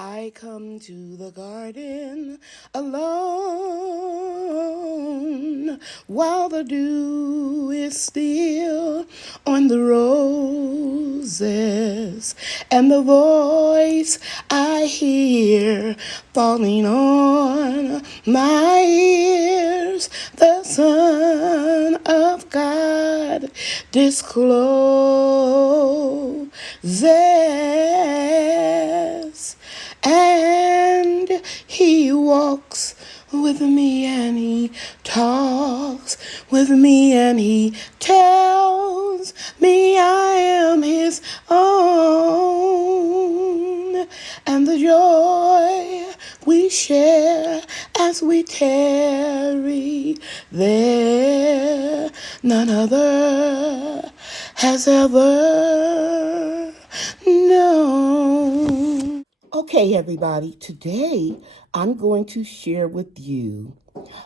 I come to the garden alone while the dew is still on the roses, and the voice I hear falling on my ears, the Son of God discloses. And he walks with me and he talks with me and he tells me I am his own. And the joy we share as we tarry there, none other has ever known. Okay, everybody, today I'm going to share with you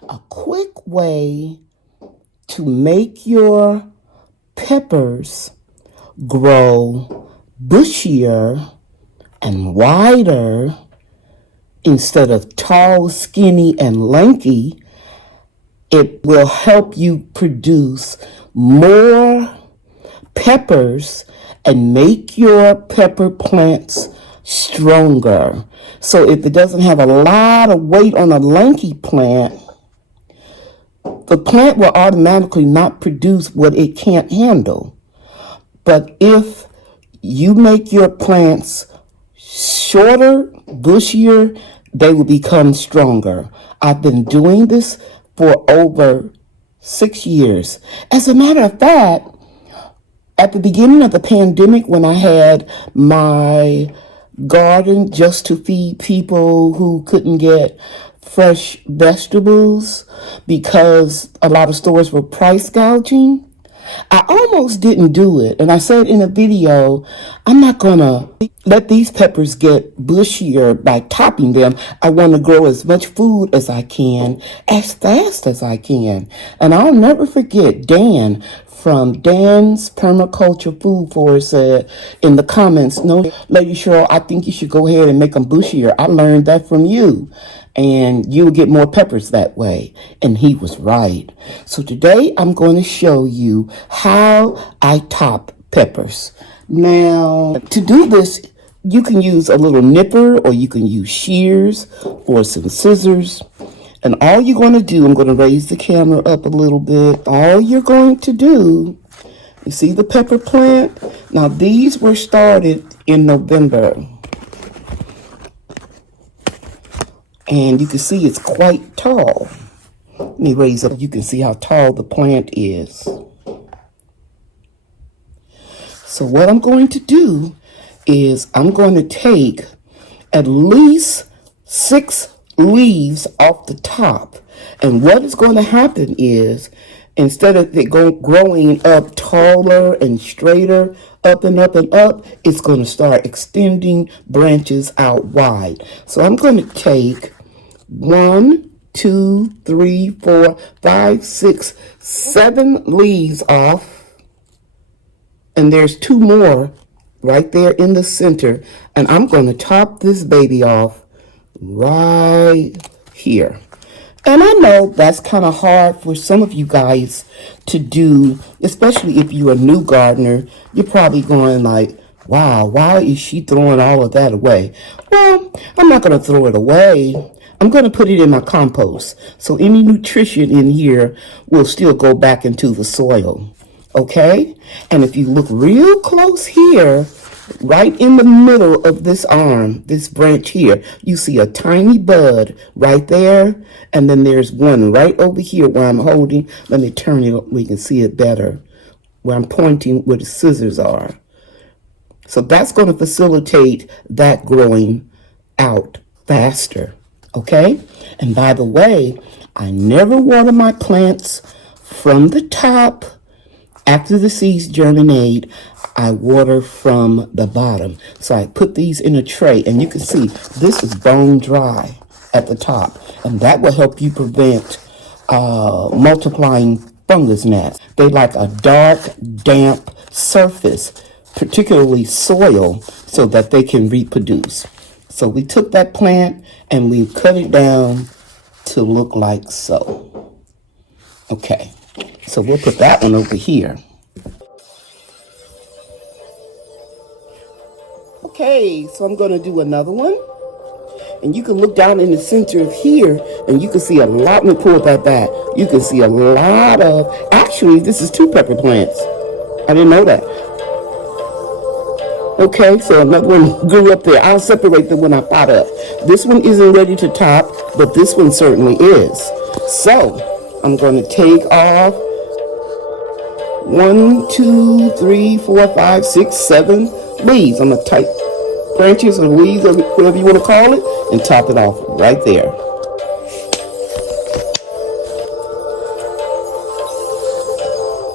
a quick way to make your peppers grow bushier and wider instead of tall, skinny, and lanky. It will help you produce more peppers and make your pepper plants stronger. So if it doesn't have a lot of weight on a lanky plant, the plant will automatically not produce what it can't handle. But if you make your plants shorter, bushier, they will become stronger. I've been doing this for over 6 years. As a matter of fact, at the beginning of the pandemic, when I had my garden just to feed people who couldn't get fresh vegetables because a lot of stores were price gouging, I almost didn't do it. And I said in a video, I'm not going to let these peppers get bushier by topping them. I want to grow as much food as I can, as fast as I can. And I'll never forget Dan from Dan's Permaculture Food Forest said in the comments, "No, Lady Cheryl, I think you should go ahead and make them bushier. I learned that from you. And you'll get more peppers that way." And he was right. So today I'm going to show you how I top peppers. Now, to do this, you can use a little nipper or you can use shears or some scissors. And all you're going to do, I'm going to raise the camera up a little bit. All you're going to do, you see the pepper plant? Now, these were started in November. And you can see it's quite tall. Let me raise up. You can see how tall the plant is. So what I'm going to do is I'm going to take at least 6 leaves off the top. And what is going to happen is, instead of it growing up taller and straighter, up and up and up, it's going to start extending branches out wide. So I'm going to take 1, 2, 3, 4, 5, 6, 7 leaves off. And there's 2 more right there in the center. And I'm going to top this baby off right here. And I know that's kind of hard for some of you guys to do, especially if you're a new gardener. You're probably going like, wow, why is she throwing all of that away? Well, I'm not going to throw it away. I'm going to put it in my compost. So any nutrition in here will still go back into the soil. Okay? And if you look real close here, right in the middle of this arm, this branch here, you see a tiny bud right there. And then there's one right over here where I'm holding. Let me turn it up, we can see it better. Where I'm pointing where the scissors are. So that's going to facilitate that growing out faster. Okay? And by the way, I never water my plants from the top. After the seeds germinate, I water from the bottom. So I put these in a tray, and you can see this is bone dry at the top. And that will help you prevent multiplying fungus gnats. They like a dark, damp surface, particularly soil, so that they can reproduce. So we took that plant and we cut it down to look like so. Okay, so we'll put that one over here. Okay, so I'm going to do another one. And you can look down in the center of here and you can see a lot. Let me pull that back. You can see a lot of, actually, this is 2 pepper plants. I didn't know that. Okay, so another one grew up there. I'll separate them when I pot up. This one isn't ready to top, but this one certainly is. So I'm going to take off 1, 2, 3, 4, 5, 6, 7 leaves. I'm going to type branches or leaves or whatever you want to call it and top it off right there.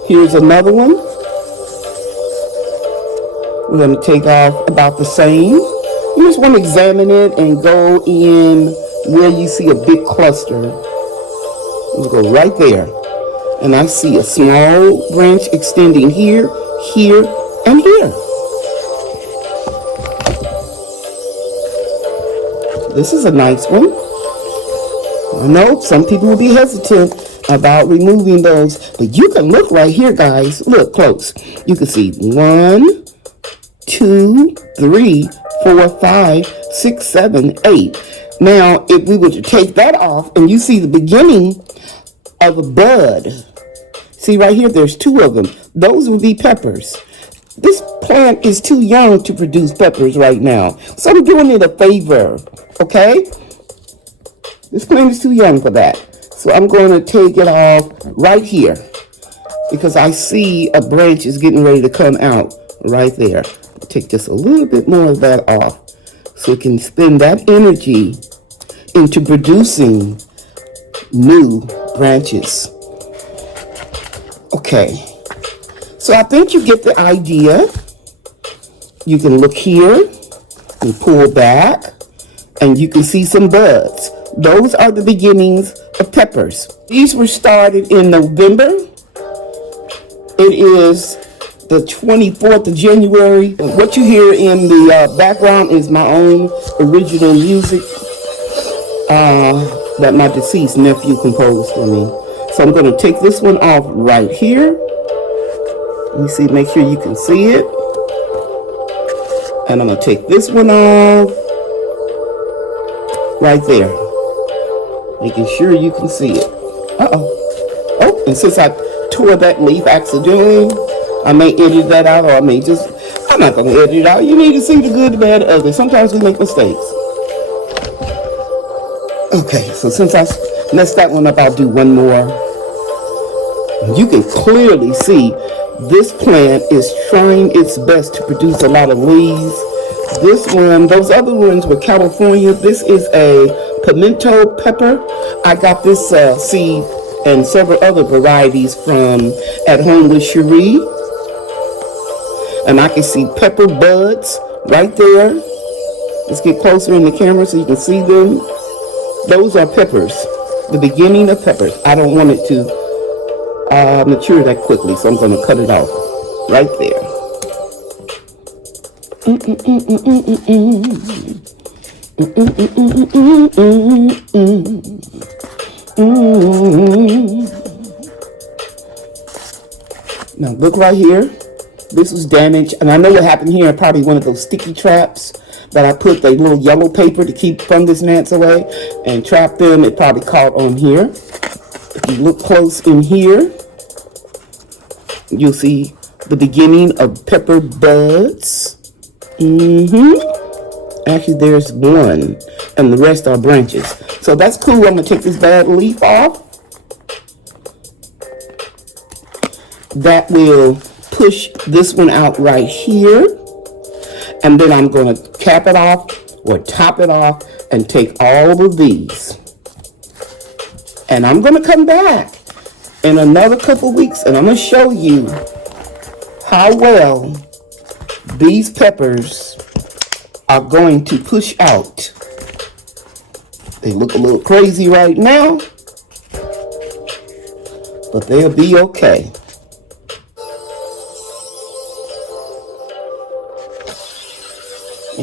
Here's another one. We're going to take off about the same. You just want to examine it and go in where you see a big cluster. You go right there. And I see a small branch extending here, here, and here. This is a nice one. I know some people will be hesitant about removing those, but you can look right here, guys. Look close. You can see 1, 2, 3, 4, 5, 6, 7, 8. Now, if we were to take that off and you see the beginning of a bud, see right here, there's 2 of them. Those would be peppers. This plant is too young to produce peppers right now. So I'm doing it a favor, okay? This plant is too young for that. So I'm going to take it off right here because I see a branch is getting ready to come out right there. Take just a little bit more of that off so it can spend that energy into producing new branches. Okay. So I think you get the idea. You can look here and pull back and you can see some buds. Those are the beginnings of peppers. These were started in November. It is the 24th of January. What you hear in the background is my own original music that my deceased nephew composed for me. So I'm going to take this one off right here. Let me see, make sure you can see it. And I'm going to take this one off right there. Making sure you can see it. Uh-oh. Oh, and since I tore that leaf accidentally, I may edit that out or I may just, I'm not going to edit it out. You need to see the good, the bad, the ugly. Sometimes we make mistakes. Okay, so since I messed that one up, I'll do one more. You can clearly see this plant is trying its best to produce a lot of leaves. This one, those other ones were California. This is a pimento pepper. I got this seed and several other varieties from At Home with Cheryl. And I can see pepper buds right there. Let's get closer in the camera so you can see them. Those are peppers, the beginning of peppers. I don't want it to mature that quickly, so I'm going to cut it off right there. Now look right here. This was damaged, and I know what happened here. Probably one of those sticky traps that I put the little yellow paper to keep fungus gnats away and trap them. It probably caught on here. If you look close in here, you'll see the beginning of pepper buds. Actually, there's one, and the rest are branches. So that's cool. I'm going to take this bad leaf off. That will push this one out right here. And then I'm going to cap it off or top it off and take all of these. And I'm going to come back in another couple weeks and I'm going to show you how well these peppers are going to push out. They look a little crazy right now, but they'll be okay.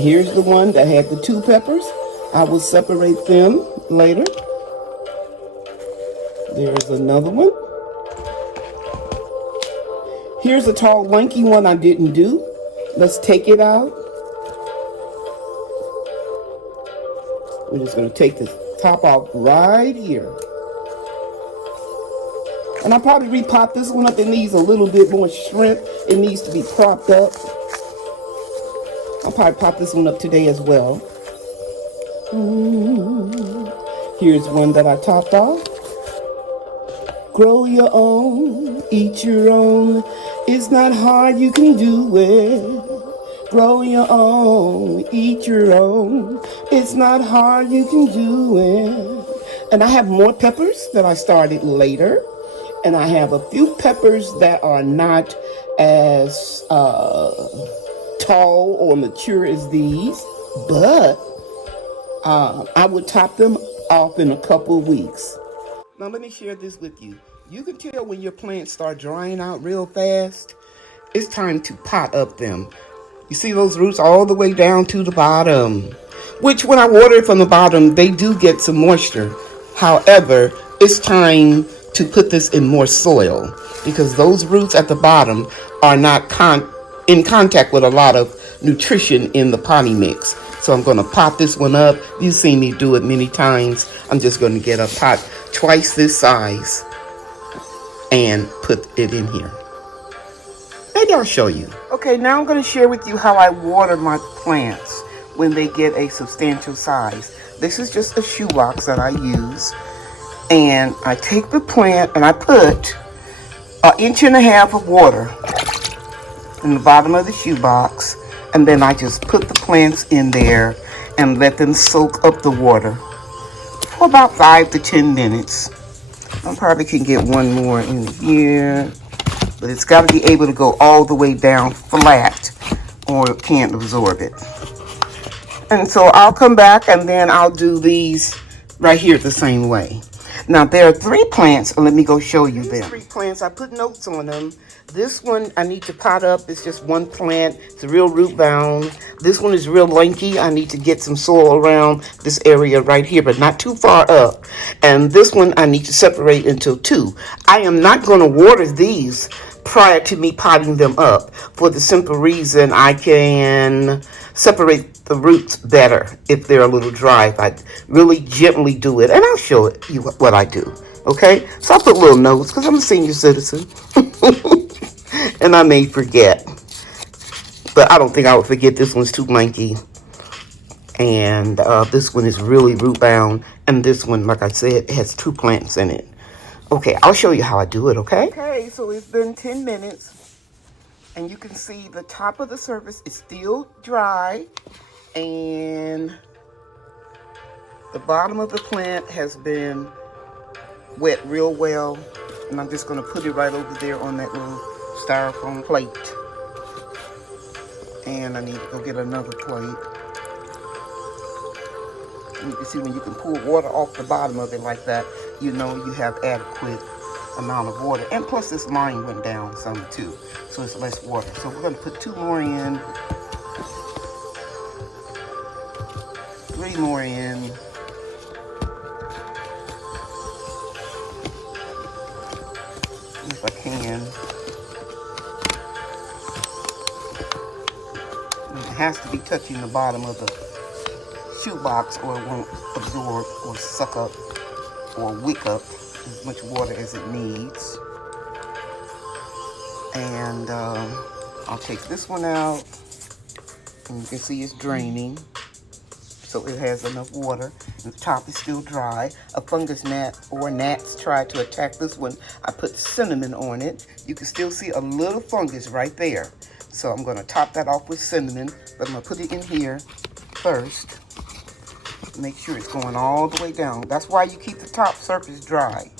here's the one that had the 2 peppers. I will separate them later. There's another one. Here's a tall, lanky one I didn't do. Let's take it out. We're just going to take the top off right here. And I'll probably repot this one up. It needs a little bit more shrimp. It needs to be propped up. I'll probably pop this one up today as well. Here's one that I topped off. Grow your own, eat your own. It's not hard, you can do it. Grow your own, eat your own. It's not hard, you can do it. And I have more peppers that I started later. And I have a few peppers that are not as tall or mature as these, but I would top them off in a couple of weeks. Now let me share this with you. You can tell when your plants start drying out real fast, it's time to pot up them. You see those roots all the way down to the bottom, which when I water it from the bottom, they do get some moisture. However, it's time to put this in more soil because those roots at the bottom are not in contact with a lot of nutrition in the potting mix. So I'm going to pot this one up. You've seen me do it many times. I'm just going to get a pot twice this size and put it in here. Maybe I'll show you. Okay, now I'm going to share with you how I water my plants when they get a substantial size. This is just a shoebox that I use. And I take the plant and I put 1.5 inches of water in the bottom of the shoebox. And then I just put the plants in there and let them soak up the water for about 5 to 10 minutes. I probably can get one more in here. But it's got to be able to go all the way down flat or it can't absorb it. And so I'll come back and then I'll do these right here the same way. Now there are 3 plants. Let me go show you them. 3 plants. I put notes on them. This one I need to pot up. It's just one plant. It's a real root bound. This one is real lanky. I need to get some soil around this area right here, but not too far up. And this one I need to separate into 2. I am not going to water these prior to me potting them up for the simple reason I can separate the roots better if they're a little dry, if I really gently do it. And I'll show you what I do, okay? So I put little notes because I'm a senior citizen and I may forget. But I don't think I would forget. This one's too lanky. And this one is really root bound. And this one, like I said, has 2 plants in it. Okay, I'll show you how I do it, okay? Okay, so it's been 10 minutes. And you can see the top of the surface is still dry. And the bottom of the plant has been wet real well. And I'm just going to put it right over there on that little styrofoam plate. And I need to go get another plate. And you can see when you can pull water off the bottom of it like that, you know you have adequate amount of water. And plus this line went down some too, so it's less water. So we're going to put 2 more in, 3 more in. If I can. It has to be touching the bottom of the shoebox or it won't absorb or suck up or wick up as much water as it needs. And I'll take this one out, and you can see it's draining, so it has enough water. And the top is still dry. A fungus gnat or gnats tried to attack this one. I put cinnamon on it. You can still see a little fungus right there. So I'm going to top that off with cinnamon, but I'm going to put it in here first. Make sure it's going all the way down. That's why you keep the top surface dry.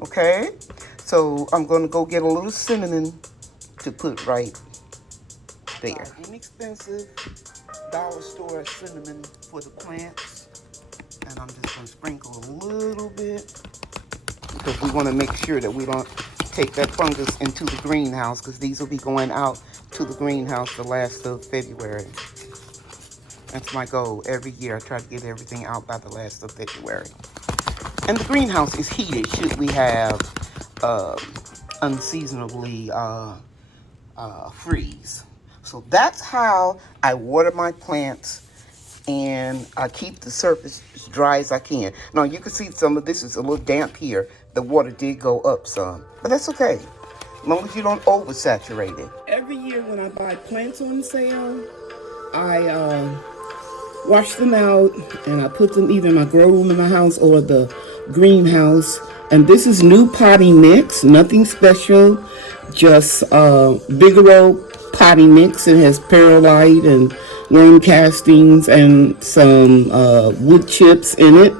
Okay? So I'm going to go get a little cinnamon to put right there. Inexpensive dollar store cinnamon for the plants. And I'm just going to sprinkle a little bit because we want to make sure that we don't take that fungus into the greenhouse because these will be going out to the greenhouse the last of February. That's my goal every year. I try to get everything out by the last of February. And the greenhouse is heated should we have unseasonably freeze. So that's how I water my plants, and I keep the surface as dry as I can. Now you can see some of this is a little damp here. The water did go up some, but that's okay, as long as you don't oversaturate it. Every year when I buy plants on sale, I wash them out and I put them either in my grow room in my house or the greenhouse. And this is new potting mix, nothing special, just Bigelow potting mix. It has perlite and worm castings and some wood chips in it.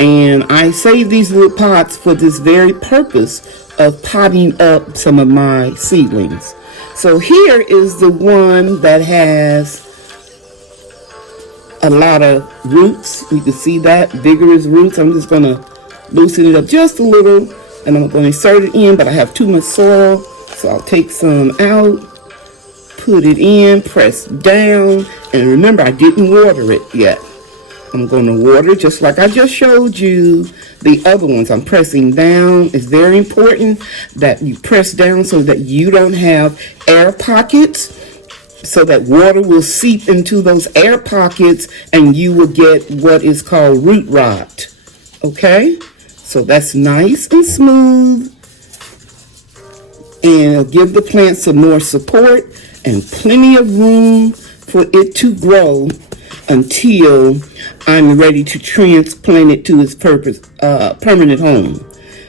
And I save these little pots for this very purpose of potting up some of my seedlings. So here is the one that has a lot of roots. You can see that, vigorous roots. I'm just going to loosen it up just a little, and I'm going to insert it in, but I have too much soil, so I'll take some out, put it in, press down, and remember I didn't water it yet. I'm going to water just like I just showed you the other ones. I'm pressing down. It's very important that you press down so that you don't have air pockets, so that water will seep into those air pockets and you will get what is called root rot. Okay? So that's nice and smooth, and it'll give the plant some more support and plenty of room for it to grow until I'm ready to transplant it to its permanent home.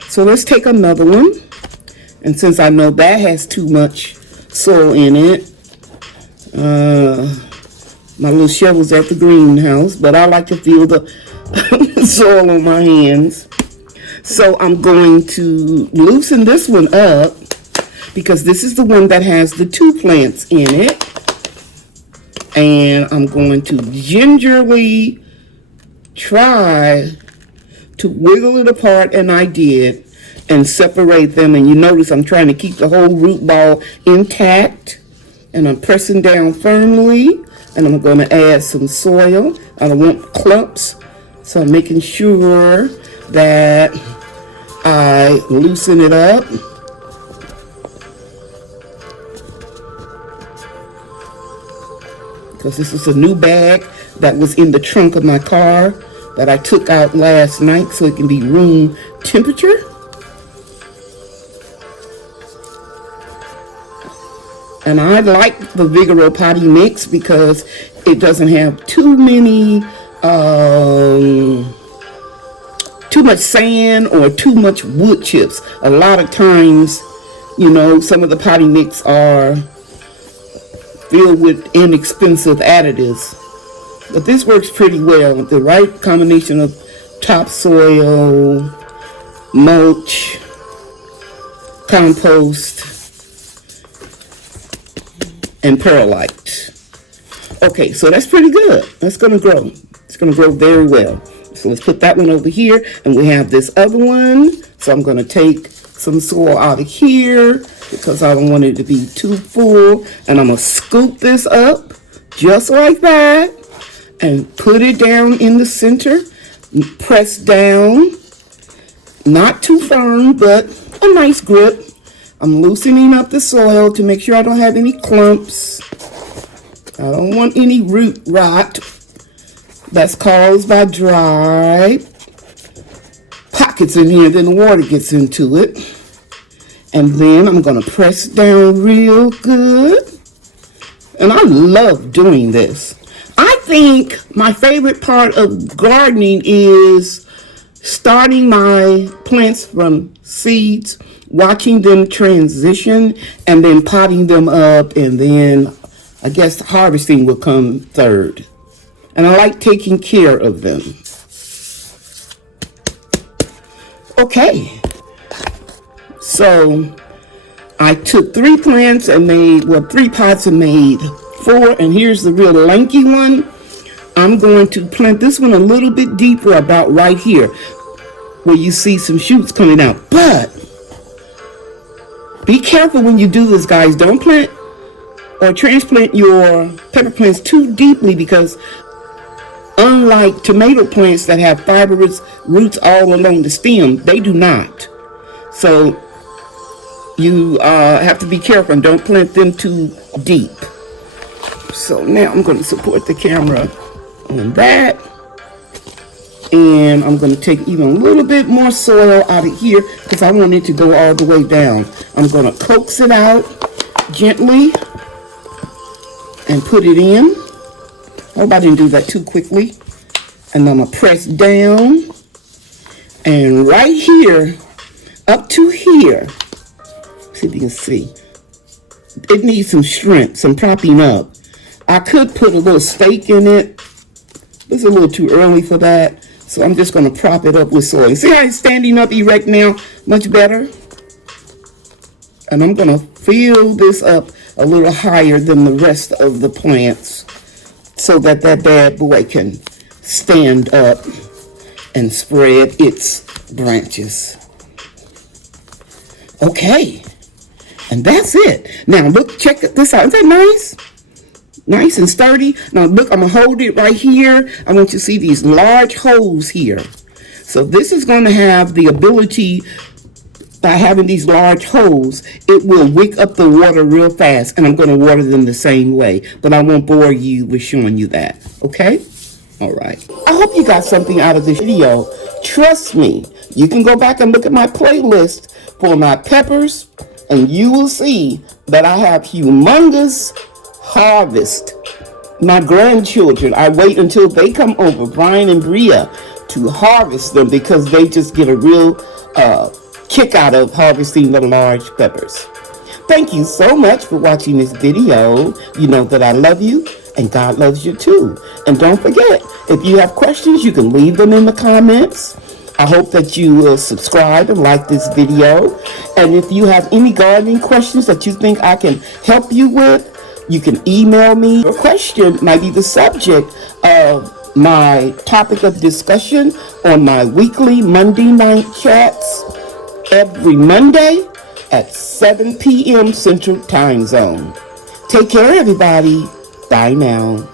So let's take another one. And since I know that has too much soil in it, my little shovel's at the greenhouse, but I like to feel the soil on my hands. So I'm going to loosen this one up because this is the one that has the two plants in it. And I'm going to gingerly try to wiggle it apart, and I did, and separate them. And you notice I'm trying to keep the whole root ball intact, and I'm pressing down firmly, and I'm going to add some soil. I don't want clumps, so I'm making sure that I loosen it up. Because this is a new bag that was in the trunk of my car that I took out last night so it can be room temperature. And I like the Vigoro potty mix because it doesn't have too much sand or too much wood chips. A lot of times, you know, some of the potty mix are filled with inexpensive additives, but this works pretty well with the right combination of topsoil, mulch, compost, and perlite. Okay, so that's pretty good. That's gonna grow. It's gonna grow very well. So let's put that one over here, and we have this other one. So I'm gonna take some soil out of here because I don't want it to be too full, and I'm gonna scoop this up just like that and put it down in the center. Press down, not too firm, but a nice grip. I'm loosening up the soil to make sure I don't have any clumps. I don't want any root rot that's caused by dry pockets in here, then the water gets into it. And then I'm going to press down real good. And I love doing this. I think my favorite part of gardening is starting my plants from seeds, watching them transition, and then potting them up, and then I guess harvesting will come third. And I like taking care of them. Okay. So I took 3 plants and made, 3 pots and made 4. And here's the real lanky one. I'm going to plant this one a little bit deeper, about right here, where you see some shoots coming out. But be careful when you do this, guys. Don't plant or transplant your pepper plants too deeply, because Unlike tomato plants that have fibrous roots all along the stem, they do not. So you have to be careful and don't plant them too deep. So now I'm going to support the camera on that. And I'm going to take even a little bit more soil out of here because I want it to go all the way down. I'm going to coax it out gently and put it in. I hope I didn't do that too quickly. And I'm going to press down. And right here, up to here, see if you can see, it needs some strength, some propping up. I could put a little stake in it. It's a little too early for that. So I'm just going to prop it up with soil. See how it's standing up erect now? Much better. And I'm going to fill this up a little higher than the rest of the plants so that that bad boy can stand up and spread its branches. Okay. And that's it. Now look, check this out. Isn't that nice? Nice and sturdy. Now look, I'm going to hold it right here. I want you to see these large holes here. So this is going to have the ability, by having these large holes, it will wick up the water real fast. And I'm going to water them the same way. But I won't bore you with showing you that. Okay? All right. I hope you got something out of this video. Trust me, you can go back and look at my playlist for my peppers. And you will see that I have humongous harvest. My grandchildren, I wait until they come over, Brian and Bria, to harvest them because they just get a real kick out of harvesting the large peppers. Thank you so much for watching this video. You know that I love you and God loves you too. And don't forget, if you have questions, you can leave them in the comments. I hope that you will subscribe and like this video. And if you have any gardening questions that you think I can help you with, you can email me. Your question might be the subject of my topic of discussion on my weekly Monday night chats every Monday at 7 p.m. Central Time Zone. Take care, everybody. Bye now.